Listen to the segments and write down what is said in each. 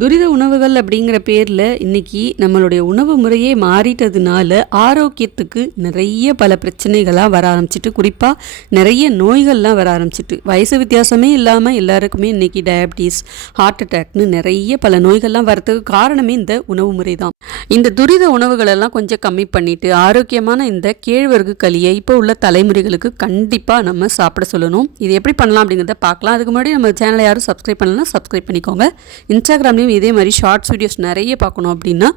துரித உணவுகள் அப்படிங்கிற பேரில் இன்றைக்கி நம்மளுடைய உணவு முறையே மாறிட்டதுனால ஆரோக்கியத்துக்கு நிறைய பல பிரச்சனைகளாக வர ஆரம்பிச்சிட்டு, குறிப்பாக நிறைய நோய்கள்லாம் வர ஆரம்பிச்சிட்டு, வயசு வித்தியாசமே இல்லாமல் எல்லாருக்குமே இன்றைக்கி டயபிட்டிஸ், ஹார்ட் அட்டாக்னு நிறைய பல நோய்கள்லாம் வரதுக்கு காரணமே இந்த உணவு முறை தான். இந்த துரித உணவுகளெல்லாம் கொஞ்சம் கம்மி பண்ணிவிட்டு ஆரோக்கியமான இந்த கேழ்வரகு களியை இப்போ உள்ள தலைமுறைகளுக்கு கண்டிப்பாக நம்ம சாப்பிட சொல்லணும். இது எப்படி பண்ணலாம் அப்படிங்கிறத பார்க்கலாம். அதுக்கு முன்னாடி நம்ம சேனலை யாரும் சப்ஸ்கிரைப் பண்ணலன்னா சப்ஸ்கிரைப் பண்ணிக்கோங்க. இன்ஸ்டாகிராம்லேயும் இதே மாதிரி ஷார்ட்ஸ் வீடியோஸ் நிறைய பார்க்கணும் அப்படின்னா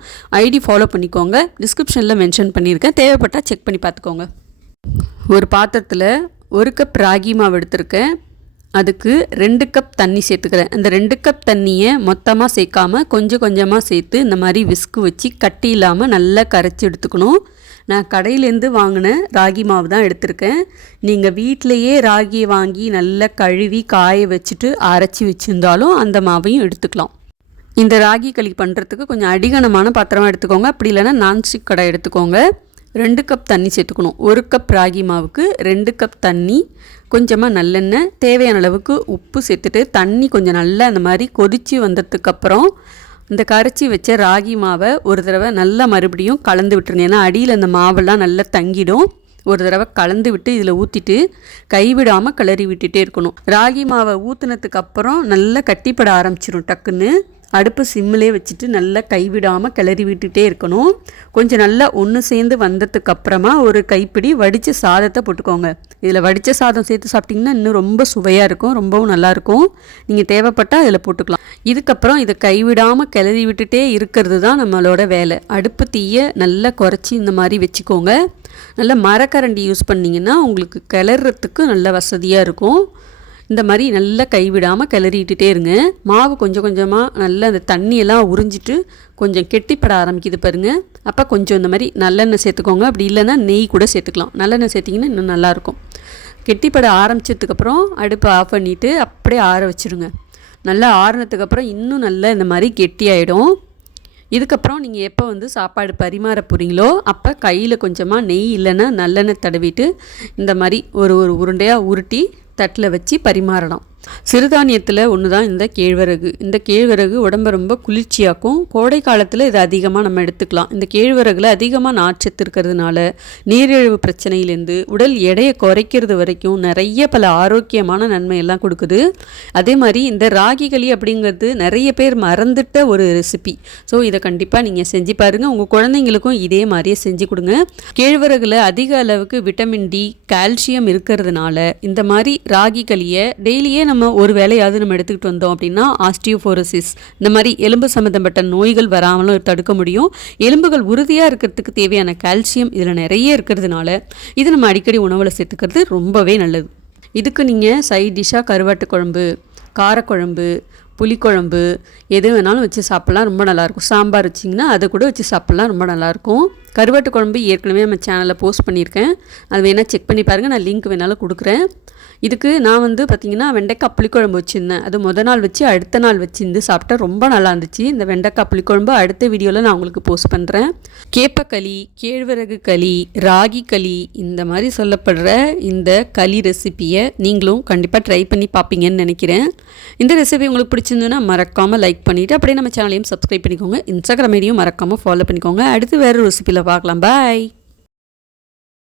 ஐடி ஃபாலோ பண்ணிக்கோங்க. டிஸ்கிரிப்ஷனில் மென்ஷன் பண்ணியிருக்கேன், தேவைப்பட்டால் செக் பண்ணி பார்த்துக்கோங்க. ஒரு பாத்திரத்தில் 1 கப் ராகி மாவு எடுத்திருக்கேன். அதுக்கு 2 கப் தண்ணி சேர்த்துக்கிறேன். அந்த 2 கப் தண்ணியை மொத்தமாக சேர்க்காமல் கொஞ்சம் கொஞ்சமாக சேர்த்து இந்த மாதிரி விஸ்கு வச்சு கட்டி இல்லாமல் நல்லா கரைச்சி எடுத்துக்கணும். நான் கடையிலேருந்து வாங்கின ராகி மாவு தான் எடுத்திருக்கேன். நீங்கள் வீட்டிலையே ராகியை வாங்கி நல்லா கழுவி காய வச்சுட்டு அரைச்சி வச்சுருந்தாலும் அந்த மாவையும் எடுத்துக்கலாம். இந்த ராகி களி பண்ணுறதுக்கு கொஞ்சம் அடிகனமான பாத்திரமாக எடுத்துக்கோங்க. அப்படி இல்லைன்னா நான்ஸ்டிக் கடை எடுத்துக்கோங்க. 2 கப் தண்ணி சேர்த்துக்கணும். 1 கப் ராகி மாவுக்கு 2 கப் தண்ணி, கொஞ்சமாக நல்லெண்ணெய், தேவையான அளவுக்கு உப்பு சேர்த்துட்டு தண்ணி கொஞ்சம் நல்லா அந்த மாதிரி கொதித்து வந்ததுக்கப்புறம் இந்த கரைச்சி வச்ச ராகி மாவை ஒரு தடவை நல்லா மறுபடியும் கலந்து விட்டுருங்க. ஏன்னா அடியில் அந்த மாவெல்லாம் நல்லா தங்கிடும். ஒரு தடவை கலந்து விட்டு இதில் ஊற்றிட்டு கைவிடாமல் கிளறி விட்டுட்டே இருக்கணும். ராகி மாவை ஊற்றுனதுக்கு அப்புறம் நல்லா கட்டிப்பட ஆரம்பிச்சிடும். டக்குன்னு அடுப்பு சிம்மிலே வச்சுட்டு நல்லா கைவிடாமல் கிளறி விட்டுட்டே இருக்கணும். கொஞ்சம் நல்லா ஒன்று சேர்ந்து வந்ததுக்கப்புறமா ஒரு கைப்பிடி வடித்த சாதத்தை போட்டுக்கோங்க. இதில் வடித்த சாதம் சேர்த்து சாப்பிட்டிங்கன்னா இன்னும் ரொம்ப சுவையாக இருக்கும், ரொம்பவும் நல்லாயிருக்கும். நீங்கள் தேவைப்பட்டால் இதில் போட்டுக்கலாம். இதுக்கப்புறம் இதை கைவிடாமல் கிளறி விட்டுட்டே இருக்கிறது தான் நம்மளோட வேலை. அடுப்பு தீயை நல்லா குறைச்சி இந்த மாதிரி வச்சுக்கோங்க. நல்லா மரக்கரண்டி யூஸ் பண்ணிங்கன்னா உங்களுக்கு கிளறதுக்கு நல்ல வசதியாக இருக்கும். இந்த மாதிரி நல்லா கைவிடாமல் கிளறிட்டுட்டே இருங்க. மாவு கொஞ்சம் கொஞ்சமாக நல்லா அந்த தண்ணியெல்லாம் உறிஞ்சிட்டு கொஞ்சம் கெட்டிப்பட ஆரம்பிக்குது பாருங்கள். அப்போ கொஞ்சம் இந்த மாதிரி நல்லெண்ணெய் சேர்த்துக்கோங்க. அப்படி இல்லைன்னா நெய் கூட சேர்த்துக்கலாம். நல்லெண்ணெய் சேர்த்திங்கன்னா இன்னும் நல்லாயிருக்கும். கெட்டிப்பட ஆரம்பித்ததுக்கப்புறம் அடுப்பை ஆஃப் பண்ணிவிட்டு அப்படியே ஆற வச்சுருங்க. நல்லா ஆறினதுக்கப்புறம் இன்னும் நல்லா இந்த மாதிரி கெட்டியாயிடும். இதுக்கப்புறம் நீங்கள் எப்போ சாப்பாடு பரிமாற போகிறீங்களோ அப்போ கையில் கொஞ்சமாக நெய் இல்லைன்னா நல்லெண்ணெய் தடவிட்டு இந்த மாதிரி ஒரு உருண்டையாக உருட்டி தட்டில் வச்சு பரிமாறலாம். சிறுதானியத்தில் ஒன்று தான் இந்த கேழ்வரகு. இந்த கேழ்வரகு உடம்பை ரொம்ப குளிர்ச்சியாக்கும். கோடை காலத்தில் இதை அதிகமாக நம்ம எடுத்துக்கலாம். இந்த கேழ்வரகுல அதிகமாக நார்ச்சத்து இருக்கிறதுனால நீரிழிவு பிரச்சனையிலேருந்து உடல் எடையை குறைக்கிறது வரைக்கும் நிறைய பல ஆரோக்கியமான நன்மையெல்லாம் கொடுக்குது. அதே மாதிரி இந்த ராகி களி அப்படிங்கிறது நிறைய பேர் மறந்துட்ட ஒரு ரெசிபி. ஸோ இதை கண்டிப்பாக நீங்கள் செஞ்சு பாருங்கள். உங்கள் குழந்தைங்களுக்கும் இதே மாதிரியே செஞ்சு கொடுங்க. கேழ்வரகுல அதிக அளவுக்கு விட்டமின் டி, கால்சியம் இருக்கிறதுனால இந்த மாதிரி ராகி களியை டெய்லியே நம்ம ஒரு வேளையாவது நம்ம எடுத்துக்கிட்டு வந்தோம் அப்படின்னா ஆஸ்டியோபோரோசிஸ் இந்த மாதிரி எலும்பு சம்மந்தப்பட்ட நோய்கள் வராமலும் தடுக்க முடியும். எலும்புகள் உறுதியாக இருக்கிறதுக்கு தேவையான கால்சியம் இதில் நிறைய இருக்கிறதுனால இது நம்ம அடிக்கடி உணவில் சேர்த்துக்கிறது ரொம்பவே நல்லது. இதுக்கு நீங்கள் சைட் டிஷ்ஷாக கருவாட்டு குழம்பு, காரக்குழம்பு, புளிக்குழம்பு எது வேணாலும் வச்சு சாப்பிட்லாம், ரொம்ப நல்லாயிருக்கும். சாம்பார் வச்சிங்கன்னா அதை கூட வச்சு சாப்பிட்லாம், ரொம்ப நல்லாயிருக்கும். கருவாட்டு குழம்பு ஏற்கனவே நம்ம சேனலில் போஸ்ட் பண்ணியிருக்கேன், அது வேணால் செக் பண்ணி பாருங்கள். நான் லிங்க் வேணாலும் கொடுக்குறேன். இதுக்கு நான் பார்த்திங்கன்னா வெண்டைக்காய் புளிக்குழம்பு வச்சுருந்தேன். அது முத நாள் வச்சு அடுத்த நாள் வச்சுருந்து சாப்பிட்டா ரொம்ப நல்லா இருந்துச்சு. இந்த வெண்டைக்காய் புளிக்குழம்பு அடுத்த வீடியோவில் நான் உங்களுக்கு போஸ்ட் பண்ணுறேன். கேப்பக்களி, கேழ்வரகு களி, ராகி களி இந்த மாதிரி சொல்லப்படுற இந்த களி ரெசிப்பியை நீங்களும் கண்டிப்பாக ட்ரை பண்ணி பார்ப்பீங்கன்னு நினைக்கிறேன். இந்த ரெசிபி உங்களுக்கு பிடிச்சிருந்ததுன்னா மறக்காமல் லைக் பண்ணிவிட்டு அப்படியே நம்ம சேனலையும் சப்ஸ்கிரைப் பண்ணிக்கோங்க. இன்ஸ்டாகிராம் ஐடியும் மறக்காமல் ஃபாலோ பண்ணிக்கோங்க. அடுத்து வேறு ரெசிபியில் பார்க்கலாம். பாய்.